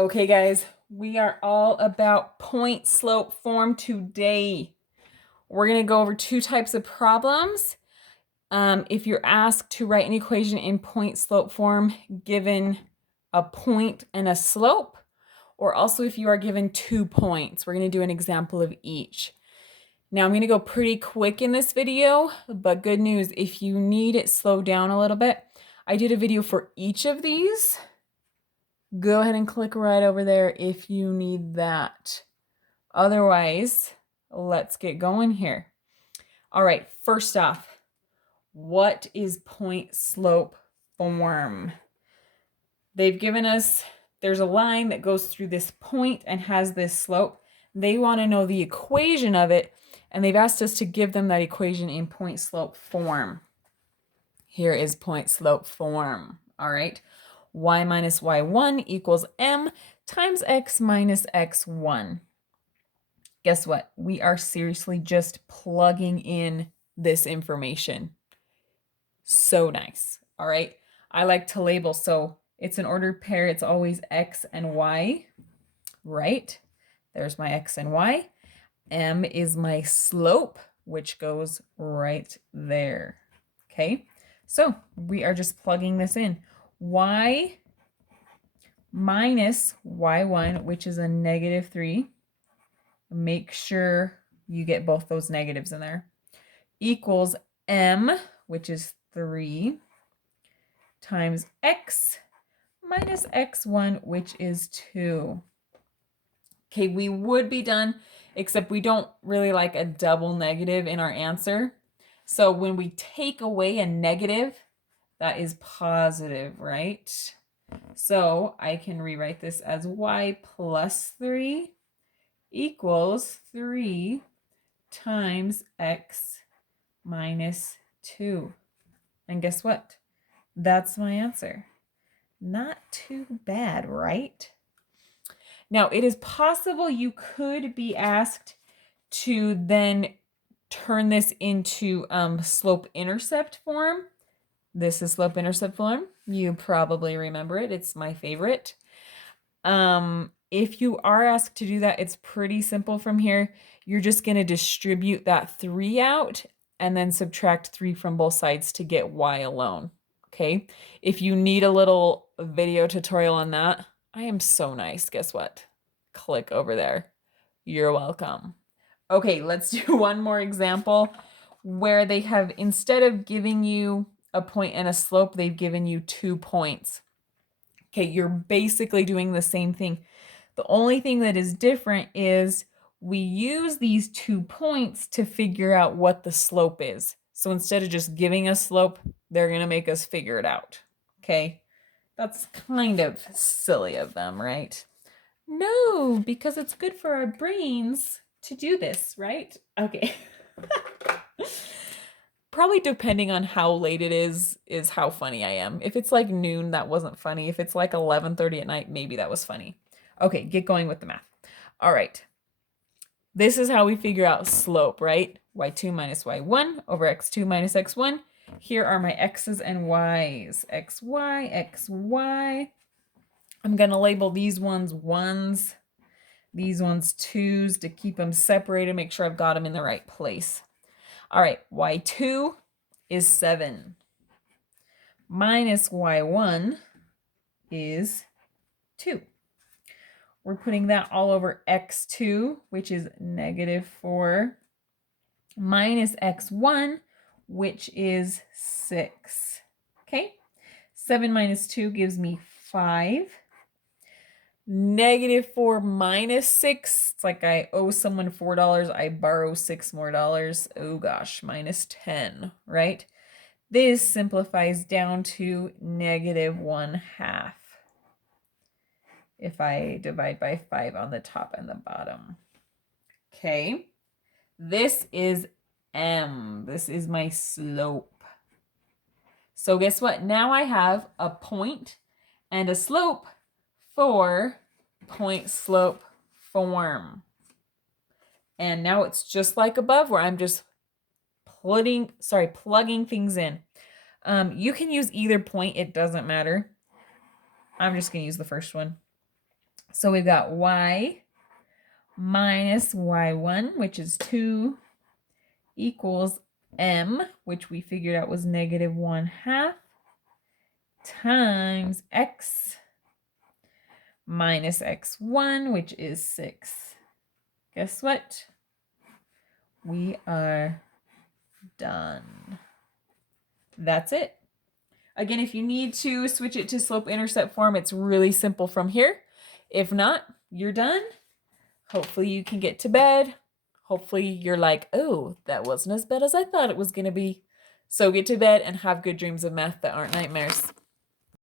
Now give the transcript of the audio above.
Okay, guys, we are all about point slope form today. We're going to go over two types of problems. If you're asked to write an equation in point slope form given a point and a slope, or also if you are given 2 points, we're going to do an example of each. Now I'm going to go pretty quick in this video, but good news, if you need it slowed down a little bit, I did a video for each of these. Go ahead and click right over there if you need that. Otherwise, let's get going here. All right, first off, what is point slope form? They've given us, there's a line that goes through this point and has this slope. They want to know the equation of it, and they've asked us to give them that equation in point slope form. Here is point slope form. All right. Y minus y1 equals m times x minus x1. Guess what? We are seriously just plugging in this information. So nice. All right. I like to label. So it's an ordered pair. It's always x and y, right? There's my x and y. M is my slope, which goes right there. Okay. So we are just plugging this in. Y minus y1, which is a -3. Make sure you get both those negatives in there. Equals m, which is 3, times x minus x1, which is 2. Okay, we would be done, except we don't really like a double negative in our answer. So when we take away a negative, that is positive, right? So I can rewrite this as y plus 3 equals 3 times x minus 2. And guess what? That's my answer. Not too bad, right? Now, it is possible you could be asked to then turn this into slope-intercept form. This is slope-intercept form. You probably remember it. It's my favorite. If you are asked to do that, it's pretty simple from here. You're just going to distribute that 3 out and then subtract 3 from both sides to get y alone. Okay. If you need a little video tutorial on that, I am so nice. Guess what? Click over there. You're welcome. Okay, let's do one more example where they have, instead of giving you a point and a slope, they've given you 2 points. Okay, you're basically doing the same thing. The only thing that is different is we use these 2 points to figure out what the slope is. So instead of just giving a slope, they're going to make us figure it out. Okay, that's kind of silly of them, right? No, because it's good for our brains to do this, right? Okay. Probably depending on how late it is how funny I am. If it's like noon, that wasn't funny. If it's like 11:30 at night, maybe that was funny. Okay, get going with the math. All right. This is how we figure out slope, right? y2 minus y1 over x2 minus x1. Here are my x's and y's. xy, xy. I'm going to label these ones 1s, these ones 2s to keep them separated, make sure I've got them in the right place. All right, y2 is 7. Minus y1 is 2. We're putting that all over x2, which is -4, minus x1, which is 6. Okay, 7 minus 2 gives me 5. -4 minus 6, it's like I owe someone $4, I borrow $6 more. Oh gosh, minus 10, right? This simplifies down to -1/2 if I divide by 5 on the top and the bottom. Okay, this is m. This is my slope. So guess what? Now I have a point and a slope for point slope form. And now it's just like above where I'm just plugging things in. You can use either point, it doesn't matter. I'm just going to use the first one. So we've got y minus y1, which is 2, equals m, which we figured out was negative 1/2, times x minus x1, which is 6. Guess what? We are done. That's it. Again, if you need to switch it to slope-intercept form, it's really simple from here. If not, you're done. Hopefully you can get to bed. Hopefully you're like, oh, that wasn't as bad as I thought it was going to be. So get to bed and have good dreams of math that aren't nightmares.